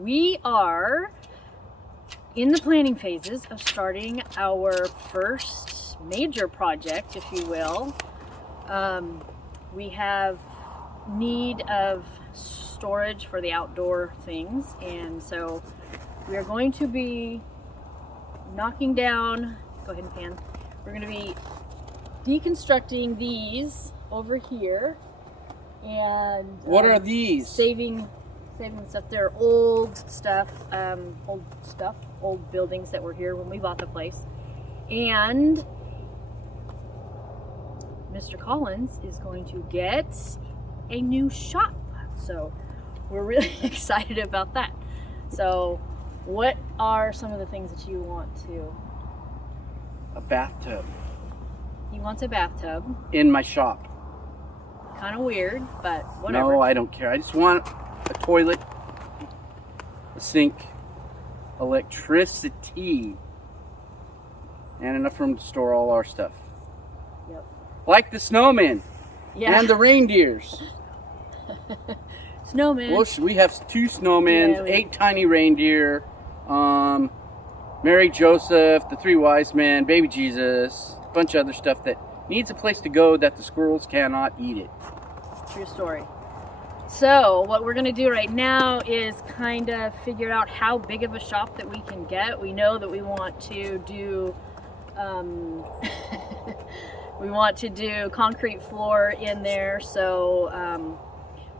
we are in the planning phases of starting our first major project, if you will. We have need of storage for the outdoor things, and so we are going to be knocking down, go ahead and pan, we're going to be deconstructing these over here, and what are these? Saving stuff. They're old buildings that were here when we bought the place. And Mr. Collins is going to get a new shop. So we're really excited about that. So what are some of the things that you want to? A bathtub. He wants a bathtub. In my shop. Kind of weird, but whatever. No, I don't care. I just want a toilet, a sink, electricity, and enough room to store all our stuff. Yep. Like the snowmen. Yeah. And the reindeers. Snowmen. Well, we have 2 snowmen, Yeah, 8 tiny reindeer, Mary, Joseph, the 3 wise men, baby Jesus, a bunch of other stuff that needs a place to go that the squirrels cannot eat it. True story. So what we're going to do right now is kind of figure out how big of a shop that we can get. We know that we want to do concrete floor in there, so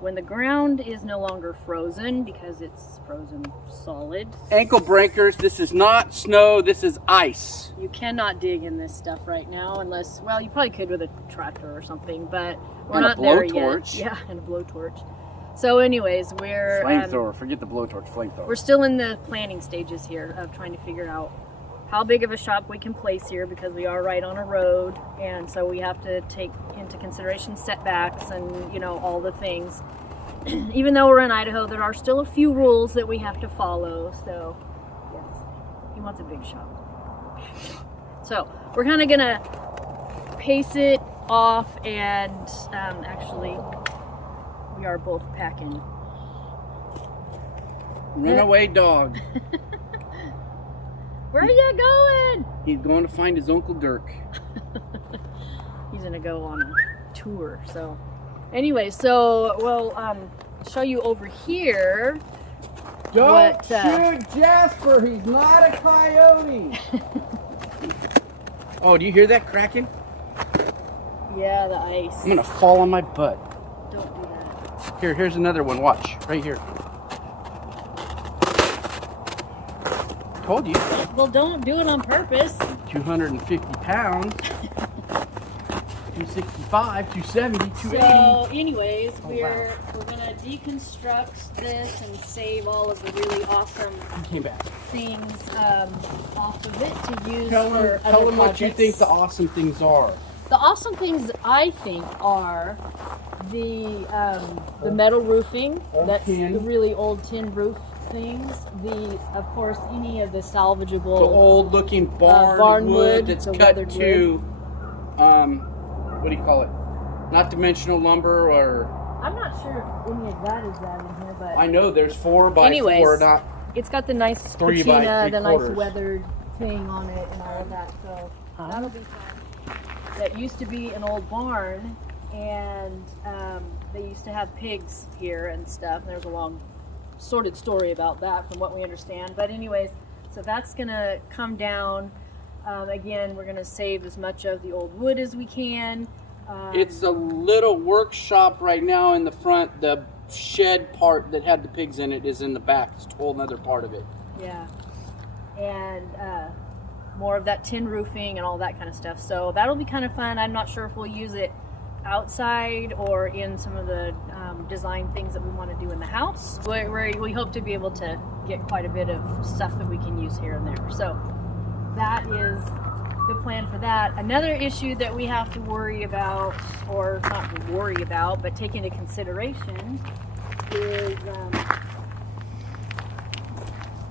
when the ground is no longer frozen, because it's frozen solid. Ankle breakers, this is not snow, this is ice. You cannot dig in this stuff right now unless, well, you probably could with a tractor or something, but we're not there yet. Yeah, and a blowtorch. So anyways, we're... Flamethrower, forget the blowtorch, flamethrower. We're still in the planning stages here of trying to figure out how big of a shop we can place here, because we are right on a road, and so we have to take into consideration setbacks and, you know, all the things. Even though we're in Idaho, there are still a few rules that we have to follow. So yes, he wants a big shop. So we're kind of gonna pace it off, and actually we are both packing. Runaway dog. Where are you going? He's going to find his Uncle Dirk. He's gonna go on a tour. So anyway, so we'll show you over here. Don't shoot Jasper, he's not a coyote. Oh, do you hear that cracking? Yeah, the ice. I'm gonna fall on my butt. Don't do that. Here's another one, watch, right here. Told you. Well, don't do it on purpose. 250 pounds. 265, 270, 280. So anyways, we're gonna deconstruct this and save all of the really awesome things off of it to use for other projects. Tell them what you think the awesome things are. The awesome things I think are the metal roofing. That's the really old tin roof things. Of course, any of the salvageable, the old looking barn wood that's cut to what do you call it? Not dimensional lumber, or I'm not sure any of that is that in here, but I know there's 4x4, not. It's got the nice 3 by patina, the 3/4. nice weathered thing on it, and all of that. So that'll be fun. That used to be an old barn, and they used to have pigs here and stuff. And there's a long, sordid story about that, from what we understand. But anyways, so that's gonna come down. Again, we're gonna save as much of the old wood as we can. It's a little workshop right now in the front. The shed part that had the pigs in it is in the back. It's a whole other part of it. Yeah, and more of that tin roofing and all that kind of stuff. So that'll be kind of fun. I'm not sure if we'll use it outside or in some of the design things that we want to do in the house. We hope to be able to get quite a bit of stuff that we can use here and there. So that is the plan for that. Another issue that we have to worry about, or not worry about, but take into consideration, is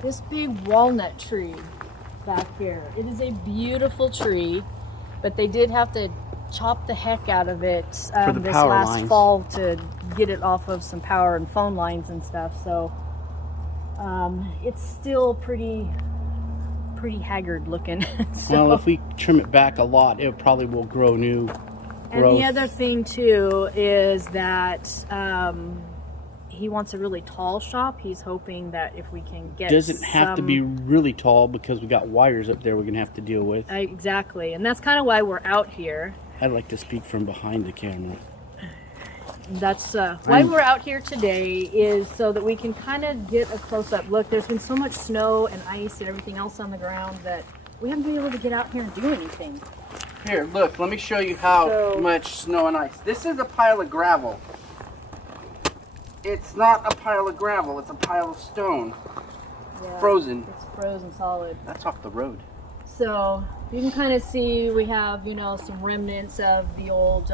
this big walnut tree back here. It is a beautiful tree, but they did have to chop the heck out of it this last fall to get it off of some power and phone lines and stuff. So It's still pretty haggard looking. So, Well, if we trim it back a lot, it probably will grow new growth. and the other thing too is that he wants a really tall shop. He's hoping that if we can get Doesn't have to be really tall because we got wires up there we're gonna have to deal with. Exactly, and that's kind of why we're out here. I'd like to speak from behind the camera. That's why we're out here today, is so that we can kind of get a close-up look. There's been so much snow and ice and everything else on the ground that we haven't been able to get out here and do anything. Here, look, let me show you how much snow and ice. This is a pile of gravel. It's not a pile of gravel, it's a pile of stone. Yeah, Frozen. It's frozen solid. That's off the road. So you can kind of see we have, some remnants of the old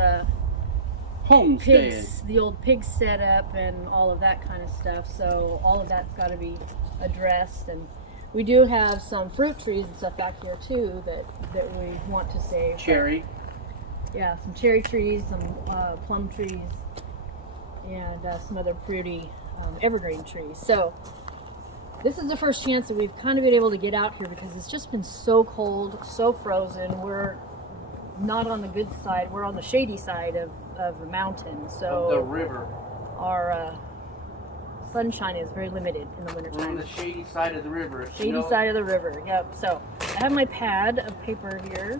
Homestead. the old pig setup and all of that kind of stuff. So all of that's got to be addressed, and we do have some fruit trees and stuff back here too that we want to save. Cherry. Yeah, some cherry trees, some plum trees, and some other pretty evergreen trees. So this is the first chance that we've kind of been able to get out here because it's just been so cold, so frozen. We're not on the good side. We're on the shady side of the mountain. So Of the river. our sunshine is very limited in the We're on wintertime. the shady side of the river. Shady side of the river, yep. So I have my pad of paper here,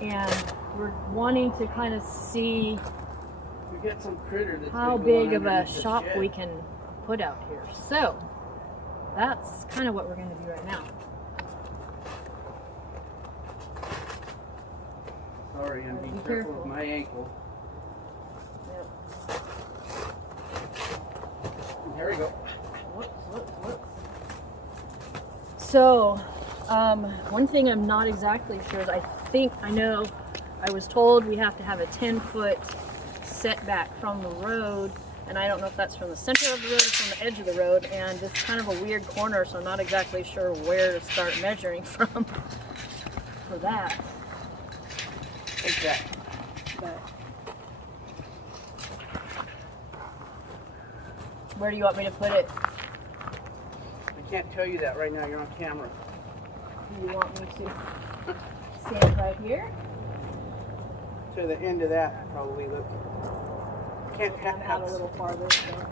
and we're wanting to kind of see We got some critter that's how been going big of a underneath the shop shed. we can put out here. So that's kind of what we're going to do right now. Sorry, I'm being Be careful careful. with my ankle. Yep. There we go. Whoops. So, one thing I'm not exactly sure is I was told we have to have a 10-foot setback from the road, and I don't know if that's from the center of the road or from the edge of the road, and it's kind of a weird corner, so I'm not exactly sure where to start measuring from for that. Take that. But where do you want me to put it? I can't tell you that right now. You're on camera. Do you want me to stand right here? To the end of that, probably. Look. Can't I'm have out a little farther. So.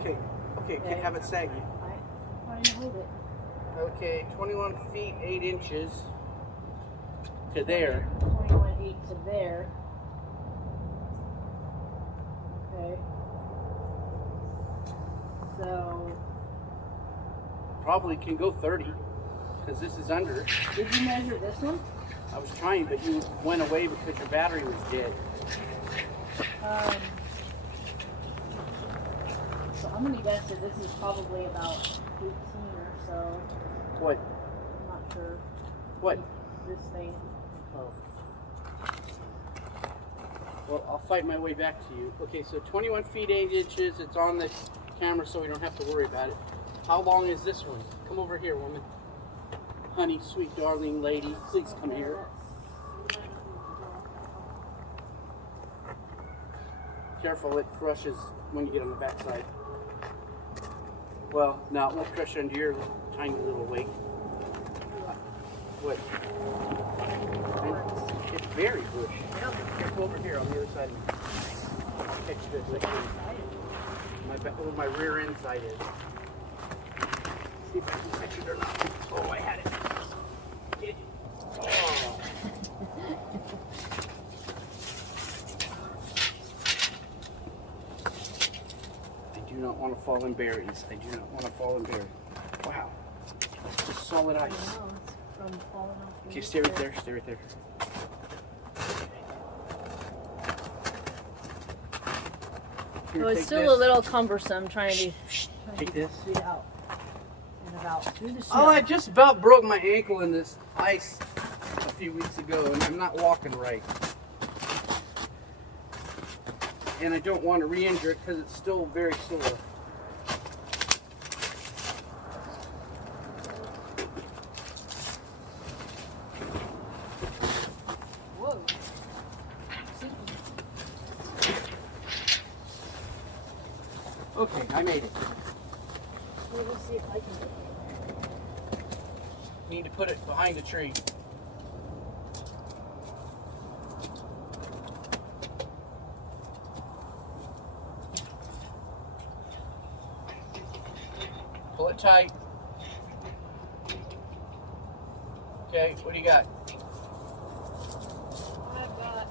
Okay. Can't have it saggy. I can hold it. Okay, 21 feet 8 inches to there. 21.8 to there. Okay. So, Probably can go 30 because this is under. did you measure this one? I was trying, but you went away because your battery was dead. So I'm gonna guess that this is probably about 18 or so. What? I'm not sure. What? This thing. Oh. Well, I'll fight my way back to you. Okay, so 21 feet 8 inches. It's on the camera, so we don't have to worry about it. How long is this one? Come over here, woman. Honey, sweet, darling lady, please come here. Careful, it crushes when you get on the backside. Well, no, it won't crush under your tiny little weight. What? It's very bush. Careful over here on the other side of me. Catch this. Where my rear end side is. See if I can catch it or not. Oh, I had it. Get it. Oh. I do not want to fall in berries. I do not want to fall in berries. Wow. That's just solid ice. Wow, it's from falling off. Okay, stay right there. Stay right there. Here, So it's take still this. a little cumbersome trying to Take this. get out and about through the snow. Oh, I just about broke my ankle in this ice a few weeks ago, and I'm not walking right. And I don't want to re-injure it because it's still very sore. Whoa. Okay, I made it. Let me see if I can do it. You need to put it behind the tree. Pull it tight. Okay, what do you got? I've got,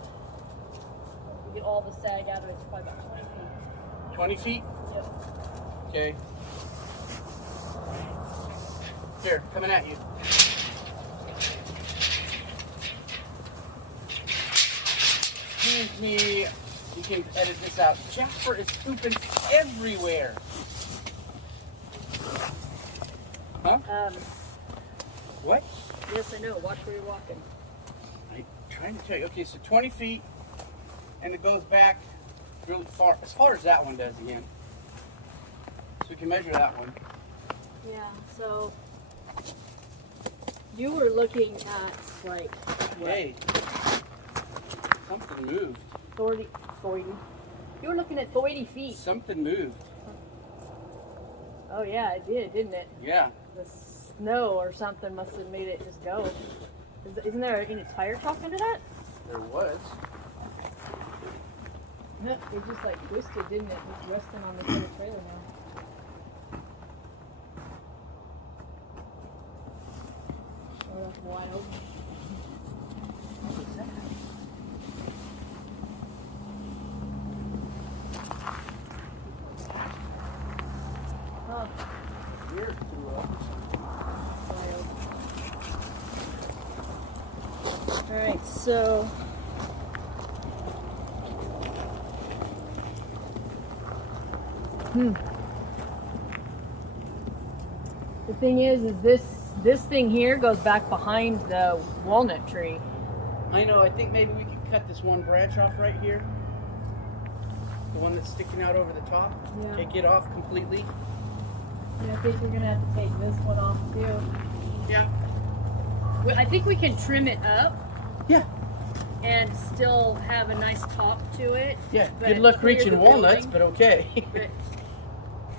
to get all the sag out of it, it's probably about 20 feet. 20 feet? Yep. Okay. Here, coming at you. Excuse me. You can edit this out. Jasper is pooping everywhere. Huh? What? Yes, I know. Watch where you're walking. I'm trying to tell you. Okay, so 20 feet, and it goes back really far, as far as that one does again. So we can measure that one. Yeah, so you were looking at like what? Hey, something moved. 40. You were looking at 40 feet. Something moved. Oh yeah, it did, didn't it? Yeah. The snow or something must have made it just go. Isn't there any tire chalk under that? There was. It just like twisted, didn't it? It's resting on the other trailer now. Oh, that's wild. Huh. Years too Wild. Alright, so the thing is this thing here goes back behind the walnut tree. I know, I think maybe we could cut this one branch off right here. The one that's sticking out over the top. Yeah. Take it off completely. Yeah, I think we're gonna have to take this one off too. Yeah. I think we can trim it up Yeah. and still have a nice top to it. Yeah. but Good luck clear reaching the walnuts, building. but okay.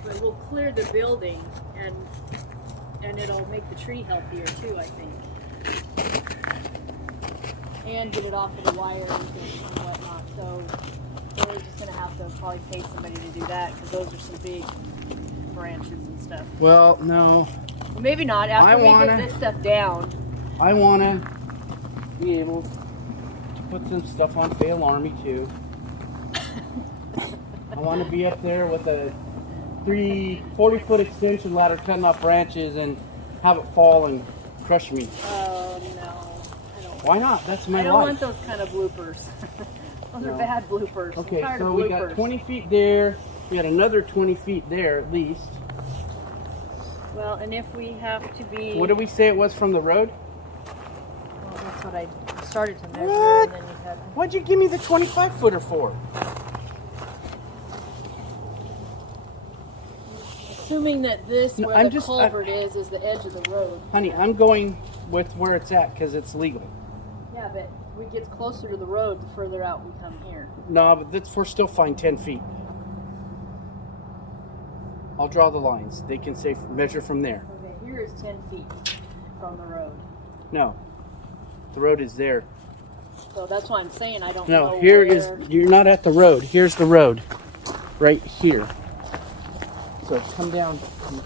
but we'll clear the building and it'll make the tree healthier too, I think. And get it off of the wires and whatnot. So we're just gonna have to probably pay somebody to do that because those are some big branches and stuff. Well, no. Well, maybe not. After we get this stuff down. I want to be able to put some stuff on Fail Army too. I want to be up there with a 40-foot extension ladder cutting off branches and have it fall and crush me. Oh no, I don't. Why not? That's my I don't life. want those kind of bloopers. Those are bad bloopers. Okay, I'm tired so of we bloopers. got 20 feet there. We got another 20 feet there at least. Well, and if we have to be. What did we say it was from the road? Well, that's what I started to measure, What? and then you had. Why'd you give me the 25-footer for? Assuming that this, No, where I'm the just- culvert is the edge of the road. Honey, I'm going with where it's at because it's legal. Yeah, but we get closer to the road, the further out we come here. No, but we're still fine 10 feet. I'll draw the lines. They can say measure from there. Okay, here is 10 feet from the road. No, the road is there. So that's why I'm saying I don't know. No, here where... is, you're not at the road. Here's the road. Right here. So come down from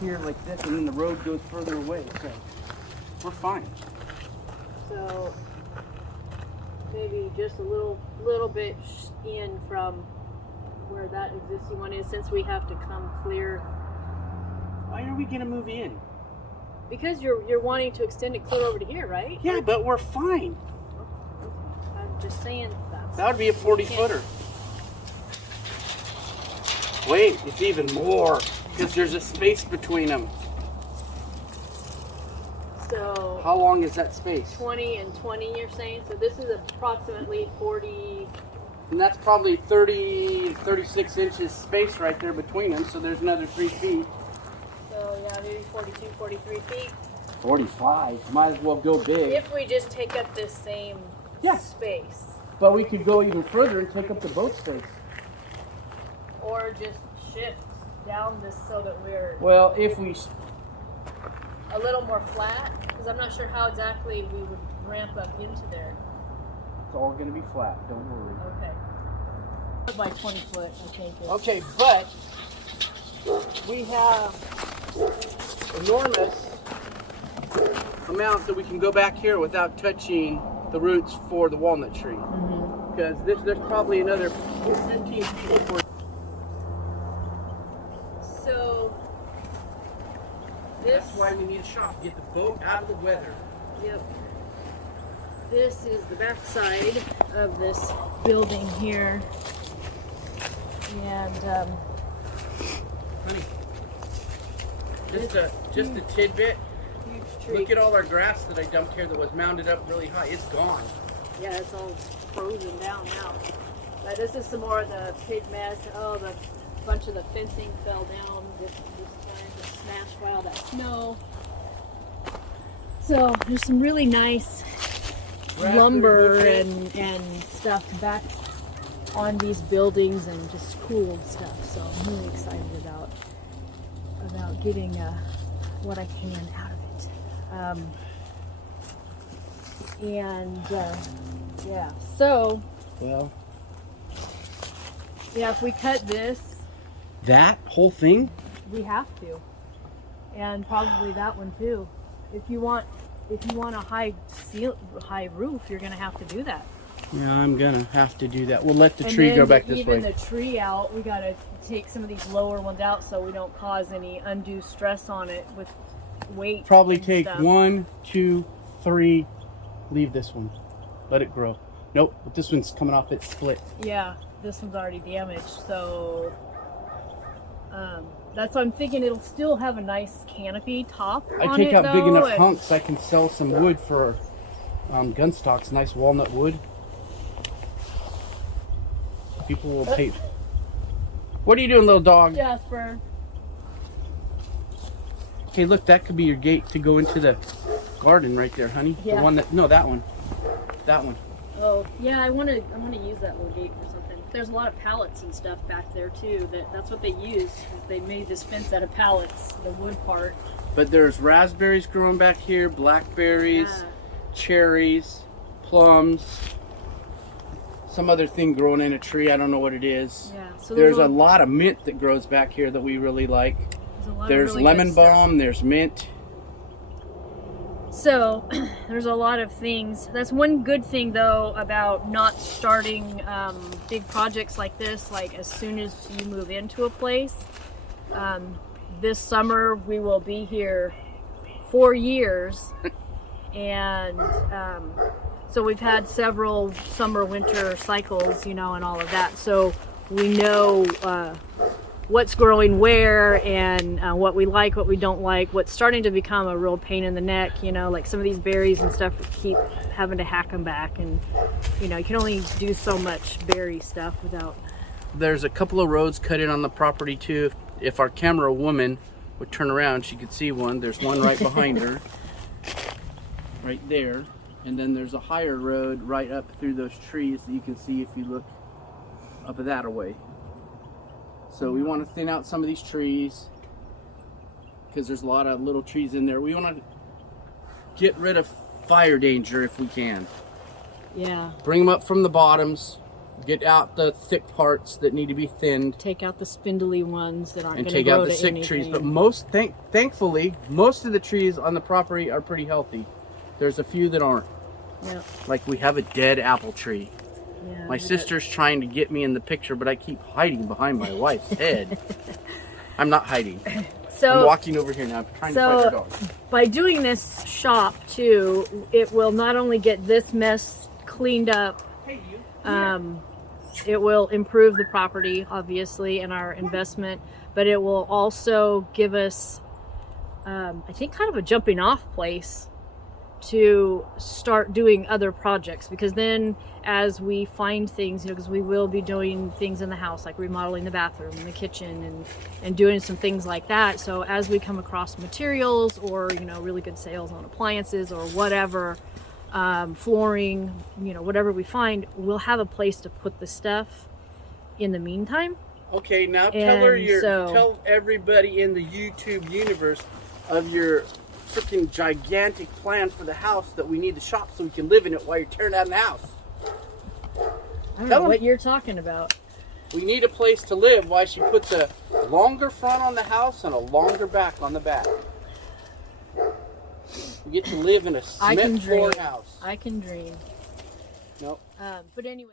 here like this and then the road goes further away. So we're fine. So maybe just a little bit in from where that existing one is, since we have to come clear. Why are we going to move in? Because you're wanting to extend it clear over to here, right? Yeah, but we're fine. I'm just saying that. That would be a 40-footer. Wait, it's even more because there's a space between them. So How long is that space? 20 and 20, you're saying? So this is approximately 40. And that's probably 30, 36 inches space right there between them, so there's another 3 feet. So yeah, maybe 42, 43 feet. 45. Might as well go big. If we just take up this same space. But we could go even further and take up the boat space. Or just shift down this so that we're Well, if we, a little more flat? Because I'm not sure how exactly we would ramp up into there. it's all gonna be flat, don't worry. Okay. By 20 foot, I think. Okay, but we have enormous amounts that we can go back here without touching the roots for the walnut tree. Because there's probably another 15 feet worth. So That's why we need a shop. Get the boat out of the weather. Yep. This is the back side of this building here. And Honey, just a tidbit. huge tree. Look at all our grass that I dumped here that was mounded up really high. It's gone. Yeah, it's all frozen down now. But this is some more of the big mess. Oh, the bunch of the fencing fell down this time, just smashed by all that snow. So there's some really nice lumber and stuff back on these buildings and just cool stuff. So I'm really excited about getting what I can out of it. Yeah, so Well, yeah, if we cut this, that whole thing? we have to, and probably that one too. If you want a high roof, you're gonna have to do that. Yeah, I'm gonna have to do that. We'll let the And tree then go back to this way. even the tree out, we gotta take some of these lower ones out so we don't cause any undue stress on it with weight. Probably and take stuff. 1, 2, 3. Leave this one. Let it grow. Nope, but this one's coming off. It's split. Yeah, this one's already damaged, so that's why I'm thinking it'll still have a nice canopy top I on take it, out big though, enough and- hunks. I can sell some wood for gun stocks. Nice walnut wood. People will pay. What are you doing, little dog? Jasper. Hey, look, that could be your gate to go into the garden right there, honey. Yeah. The one that, no, that one. That one. Oh, yeah, I want to use that little gate for something. There's a lot of pallets and stuff back there too. That's what they used. They made this fence out of pallets, the wood part. But there's raspberries growing back here, blackberries, Yeah. cherries, plums, some other thing growing in a tree. I don't know what it is. Yeah. So There's a lot of mint that grows back here that we really like. There's really lemon good stuff. balm, there's mint. So there's a lot of things. That's one good thing though about not starting big projects like this, like as soon as you move into a place. This summer we will be here 4 years, and so we've had several summer winter cycles, and all of that. So we know what's growing where, and what we like, what we don't like, what's starting to become a real pain in the neck, like some of these berries and stuff, we keep having to hack them back, and you can only do so much berry stuff without. There's a couple of roads cut in on the property too. If our camera woman would turn around, she could see one. There's one right behind her, right there. And then there's a higher road right up through those trees that you can see if you look up that away. So we want to thin out some of these trees because there's a lot of little trees in there. We want to get rid of fire danger if we can. Yeah. Bring them up from the bottoms, get out the thick parts that need to be thinned, Take out the spindly ones that aren't and going to take grow out the to sick anything. trees. But thankfully, most of the trees on the property are pretty healthy. There's a few that aren't. Yeah. Like we have a dead apple tree. Yeah, My sister's trying to get me in the picture, but I keep hiding behind my wife's head. I'm not hiding. I'm So walking over here now. I'm trying to find her dog. by doing this shop too, it will not only get this mess cleaned up, Hey, you. it will improve the property, obviously, and our investment, but it will also give us, I think, kind of a jumping off place to start doing other projects, because then as we find things, because we will be doing things in the house, like remodeling the bathroom and the kitchen and doing some things like that. So as we come across materials or, really good sales on appliances or whatever, flooring, whatever we find, we'll have a place to put the stuff in the meantime. Okay, now tell And everybody in the YouTube universe of your freaking gigantic plans for the house that we need the shop so we can live in it while you're tearing down the house. I don't know what you're talking about. We need a place to live while she puts a longer front on the house and a longer back on the back. We get to live in a cement floor house. I can dream. Nope. But anyway.